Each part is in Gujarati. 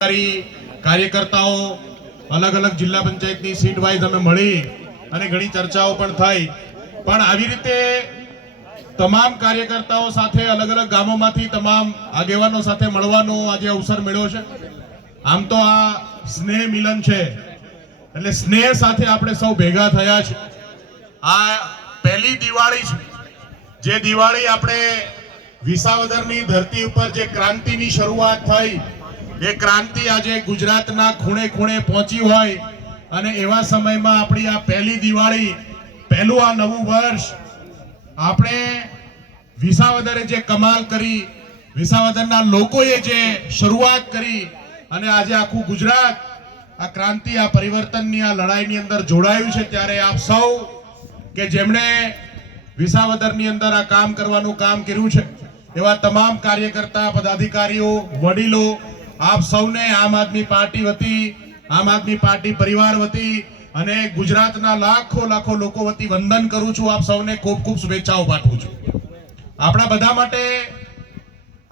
કાર્યકર્તાઓ અલગ અલગ જિલ્લા પંચાયતની સીટ વાઇઝ અમે મળી અને ઘણી ચર્ચાઓ પણ થઈ, પણ આવી રીતે તમામ કાર્યકર્તાઓ સાથે અલગ અલગ ગામોમાંથી તમામ આગેવાનો સાથે મળવાનો આજે અવસર મળ્યો છે। આમ તો આ સ્નેહ મિલન છે, એટલે સ્નેહ સાથે આપણે સૌ ભેગા થયા છે। આ પહેલી દિવાળી છે, જે દિવાળી આપણે વિસાવદરની ધરતી ઉપર જે ક્રાંતિની શરૂઆત થઈ, એ ક્રાંતિ આજે ગુજરાતના ખૂણે ખૂણે પહોંચી હોય અને એવા સમયમાં આપણી આ પહેલી દિવાળી, પહેલું આ નવું વર્ષ આપણે વિસાવદરે જે કમાલ કરી, વિસાવદરના લોકોએ જે શરૂઆત કરી અને આજે આખું ગુજરાત આ ક્રાંતિ, આ પરિવર્તનની આ લડાઈની અંદર જોડાયું છે, ત્યારે આપ સૌ કે જેમણે વિસાવદરની અંદર આ કામ કરવાનું કામ કર્યું છે, એવા તમામ કાર્યકર્તા, પદાધિકારીઓ, વડીલો, આપ સૌને આમ આદમી પાર્ટી વતી, આમ આદમી પાર્ટી પરિવાર વતી અને ગુજરાતના લાખો લાખો લોકો વતી વંદન કરું છું। આપ સૌને ખૂબ ખૂબ શુભેચ્છાઓ પાઠવું છું। આપણા બધા માટે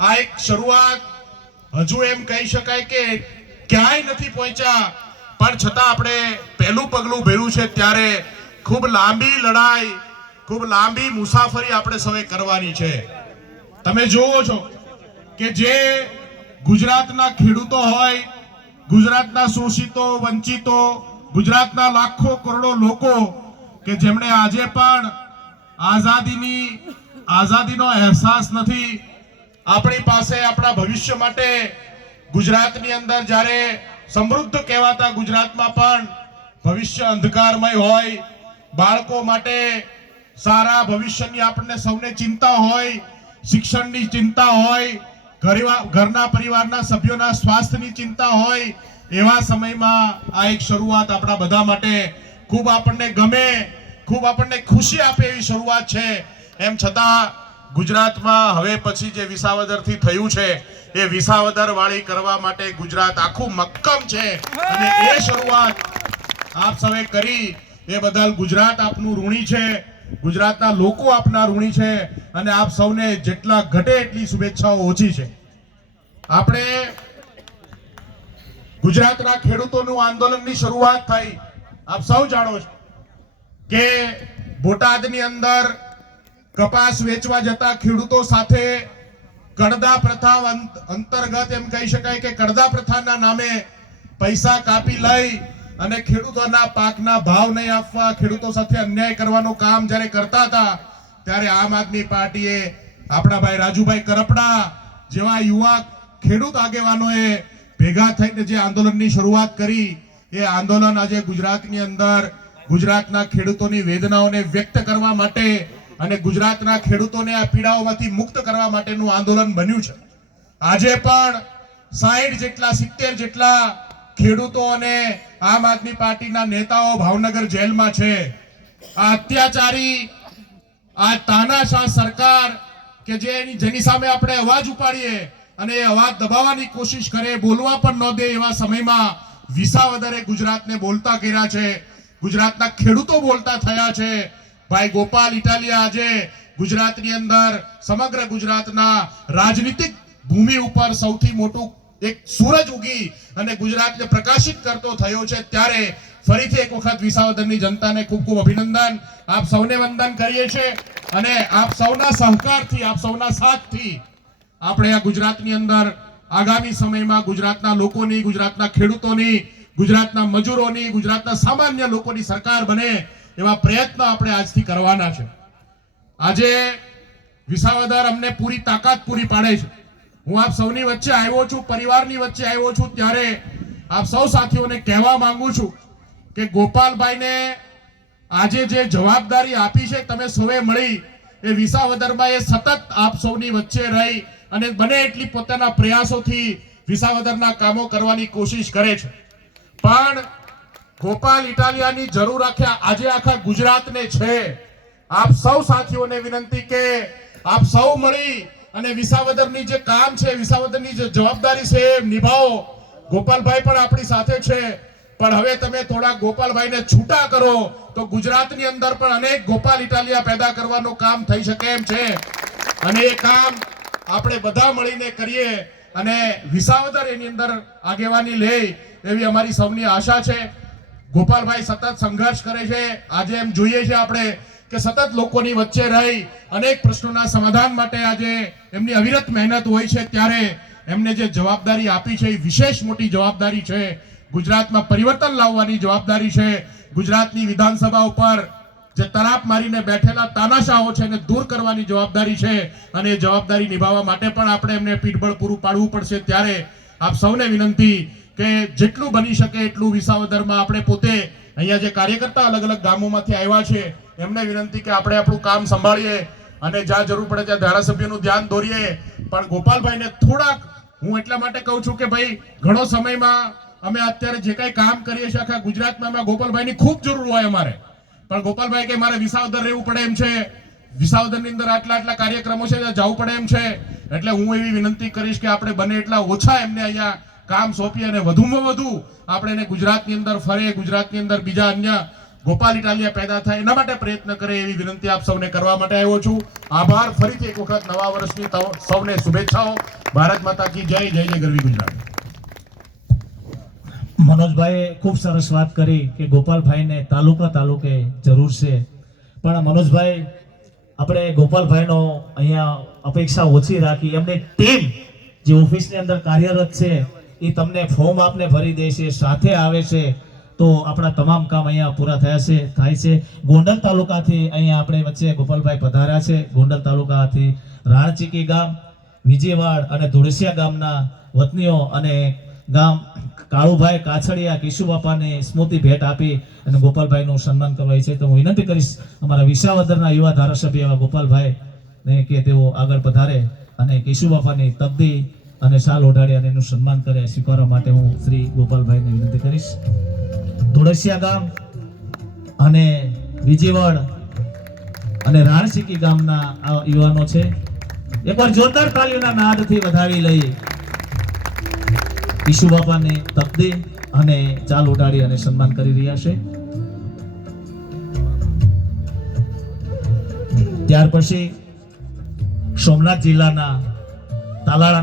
આ એક શરૂઆત, હજુ એમ કહી શકાય કે ક્યાંય નથી પહોંચ્યા, પણ છતાં આપણે પહેલું પગલું ભર્યું છે, ત્યારે ખૂબ લાંબી લડાઈ, ખૂબ લાંબી મુસાફરી આપણે સૌએ કરવાની છે। તમે જોવો છો કે જે ગુજરાતના ખેડૂતો હોય, ગુજરાતના શોષિતો, વંચિતો, ગુજરાતના લાખો કરોડો લોકો કે જેમણે આજે પણ આઝાદીનો અહેસાસ નથી, આપણી પાસે આપણા ભવિષ્ય માટે ગુજરાતની અંદર જ્યારે સમૃદ્ધ કહેવાતા ગુજરાતમાં પણ ભવિષ્ય અંધકારમય હોય, બાળકો માટે સારા ભવિષ્યની આપણને સૌને ચિંતા હોય, શિક્ષણની ચિંતા હોય, ઘરના પરિવારના સભ્યોના સ્વાસ્થ્યની ચિંતા હોય, એવા સમયમાં આ એક શરૂઆત આપણા બધા માટે ખૂબ આપણને ગમે, ખૂબ આપણને ખુશી આપે એવી શરૂઆત છે। એમ છતાં ગુજરાતમાં હવે પછી જે વિસાવદરથી થયું છે, એ વિસાવદર વાળી કરવા માટે ગુજરાત આખું મક્કમ છે અને એ શરૂઆત આપ સૌએ કરી એ બદલ ગુજરાત આપનું ઋણી છે, ગુજરાતના લોકો આપના ઋણી છે અને આપ સૌને જેટલા ઘટે એટલી શુભેચ્છાઓ ઓછી છે। આપણે ગુજરાતના ખેડૂતોનું આંદોલનની શરૂઆત થઈ, આપ સૌ જાણો છો કે બોટાદની અંદર કપાસ વેચવા જતા ખેડૂતો સાથે કડદા પ્રથા અંતર્ગત એમ કહી શકાય કે કડદા પ્રથાના નામે પૈસા કાપી લઈ અને ખેડૂતોના પાકના ભાવ નહીં આપવા, ખેડૂતો સાથે અન્યાય કરવાનું કામ જ્યારે કરતા હતા, ત્યારે આમ આદમી પાર્ટીએ આપણા ભાઈ રાજુભાઈ કરપડા જેવા યુવા ખેડૂત આગેવાનોએ ભેગા થઈને જે આંદોલનની શરૂઆત કરી, એ આંદોલન આજે ગુજરાતની અંદર ગુજરાતના ખેડૂતોની વેદનાઓને વ્યક્ત કરવા માટે અને ગુજરાતના ખેડૂતોને આ પીડાઓમાંથી મુક્ત કરવા માટેનું આંદોલન બન્યું છે। આજે પણ 60 જેટલા 70 જેટલા ખેડૂતો અને આમ આદમી પાર્ટીના નેતાઓ ભાવનગર જેલમાં છે। આ અત્યાચારી, આ તાનાશાહ સરકાર કે જેની સામે આપણે અવાજ ઉપાડીએ અને એ અવાજ દબાવવાની કોશિશ કરે, બોલવા પણ ન દે, એવા સમયમાં વિસાવદરે ગુજરાતને બોલતા કર્યા છે, ગુજરાતના ખેડૂતો બોલતા થયા છે। ભાઈ ગોપાલ ઇટાલિયા આજે ગુજરાતની અંદર, સમગ્ર ગુજરાતના રાજનીતિક ભૂમિ ઉપર સૌથી મોટું એક સૂરજ ઉગી અને ગુજરાતને પ્રકાશિત કરતો થયો છે, ત્યારે ફરીથી એક વખત વિસાવદરની જનતાને ખૂબ ખૂબ અભિનંદન, આપ સૌને વંદન કરીએ છીએ અને આપ સૌના સહકારથી, આપ સૌના સાથથી આપણે આ ગુજરાતની અંદર આગામી સમયમાં ગુજરાતના લોકોની, ગુજરાતના ખેડૂતોની, ગુજરાતના મજૂરોની, ગુજરાતના સામાન્ય લોકોની સરકાર બને એવા પ્રયત્ન આપણે આજથી કરવાના છે। આજે વિસાવદર અમને પૂરી તાકાત પૂરી પાડે છે। હું આપ સૌની વચ્ચે આવ્યો છું, પરિવારની વચ્ચે આવ્યો છું, ત્યારે આપ સૌ સાથીઓને કહેવા માંગુ છું કે ગોપાલભાઈને આજે જે જવાબદારી આપી છે તમે સૌએ મળી, એ વિસાવદરમાં એ સતત આપ સૌની વચ્ચે રહી અને બને એટલી પોતાના પ્રયાસોથી વિસાવદરના કામો કરવાની કોશિશ કરે છે। પણ ગોપાલ ઇટાલિયાની જરૂર આજે આખા ગુજરાતને છે। આપ સૌ સાથીઓને વિનંતી કે આપ સૌ મળી અને વિસાવદરની જે કામ છે, વિસાવદરની જે જવાબદારી છે એ નિભાવો। ગોપાલભાઈ પણ આપણી સાથે છે, પણ હવે તમે થોડા ગોપાલભાઈને છૂટા કરો તો ગુજરાતની અંદર પણ અનેક ગોપાલ ઇટાલિયા પેદા કરવાનું કામ થઈ શકે એમ છે અને એ કામ આપણે બધા મળીને કરીએ અને વિસાવદર એની અંદર આગેવાની લે એવી અમારી સૌની આશા છે. ગોપાલભાઈ સતત સંઘર્ષ કરે છે. આજે એમ જોઈએ છે આપણે કે સતત લોકોની વચ્ચે રહી અનેક પ્રશ્નોના સમાધાન માટે આજે એમની અવિરત મહેનત હોય છે. ત્યારે એમને જે જવાબદારી આપી છે એ વિશેષ મોટી જવાબદારી છે. ગુજરાતમાં પરિવર્તન લાવવાની જવાબદારી છે. ગુજરાતની વિધાનસભા ઉપર જે તરાપ મારીને બેઠેલા તાનાશાહો છે એને દૂર કરવાની જવાબદારી છે અને એ જવાબદારી નિભાવવા માટે પણ આપણે એમને પીઠબળ પૂરું પાડવું પડશે. ત્યારે આપ સૌને વિનંતી કે જેટલું બની શકે એટલું વિસાવદરમાં આપણે પોતે અહીંયા જે કાર્યકર્તા અલગ અલગ ગામોમાંથી આવ્યા છે એમને વિનંતી કે આપણે આપણું કામ સંભાળીએ અને જ્યાં જરૂર પડે ત્યાં ધારાસભ્યનું ધ્યાન દોરીએ. પણ ગોપાલભાઈને થોડાક હું એટલા માટે કહું છું કે ભાઈ ઘણો સમયમાં અમે અત્યારે જે કાંઈ કામ કરીએ છીએ આખા ગુજરાતમાં એમાં ગોપાલભાઈની ખૂબ જરૂર હોય અમારે. પણ ગોપાલભાઈ કે મારે વિસાવદર રહેવું પડે એમ છે, વિસાવદરની અંદર આટલા કાર્યક્રમો છે ત્યાં જવું પડે એમ છે. એટલે હું એવી વિનંતી કરીશ કે આપણે બને એટલા ઓછા એમને અહીંયા કામ સોંપીએ અને વધુમાં વધુ આપણે એને ગુજરાતની અંદર ફરે, ગુજરાતની અંદર બીજા અન્ય ગોપાલ ઇટાલિયા પેદા થાય એના માટે પ્રયત્ન કરે એવી વિનંતી આપ સૌને કરવા માટે આવ્યો છું. આભાર. ફરીથી એક વખત નવા વર્ષની સૌને શુભેચ્છાઓ. ભારત માતા કી જય. જય જય ગરવી ગુજરાત. મનોજભાઈએ ખૂબ સરસ વાત કરી કે ગોપાલભાઈને તાલુકે જરૂર છે. પણ મનોજભાઈ આપણે ગોપાલભાઈનો અહીંયા અપેક્ષા ઓછી રાખી. એમને ટીમ જે ઓફિસની અંદર કાર્યરત છે એ તમને ફોર્મ આપને ભરી દે છે, સાથે આવે છે, તો આપણા તમામ કામ અહીંયા પૂરા થાય છે. ગોંડલ તાલુકાથી અહીંયા આપણે વચ્ચે ગોપાલભાઈ પધાર્યા છે. ગોંડલ તાલુકાથી રાણચીકી ગામ, વિજયવાડ અને ધોળસિયા ગામના વતનીઓ અને ગામ કાળુભાઈ કાછડિયા કિશુબાપાને સ્મૃતિ ભેટ આપી અને ગોપાલભાઈનું સન્માન કરવા છે. તો હું વિનંતી કરીશ અમારા વિસાવદરના યુવા ધારાસભ્ય એવા ગોપાલભાઈ કે તેઓ આગળ પધારે અને કિશુબાપાની તબદી અને શાલ ઓઢાડી અને એનું સન્માન કરે સ્વીકારવા માટે હું શ્રી ગોપાલભાઈને વિનંતી કરીશ. ધોળસિયા ગામ અને વિજયવાડ અને રાણસીકી ગામના આ યુવાનો છે. એકવાર જોરદાર તાલીઓના નાદથી વધાવી લઈ ઈશુ બાપાને તકદી અને ચાલ ઉડાડી અને સન્માન કરી રહ્યા છે. ત્યાર પછી સોમનાથ જિલ્લાના તાલાળાના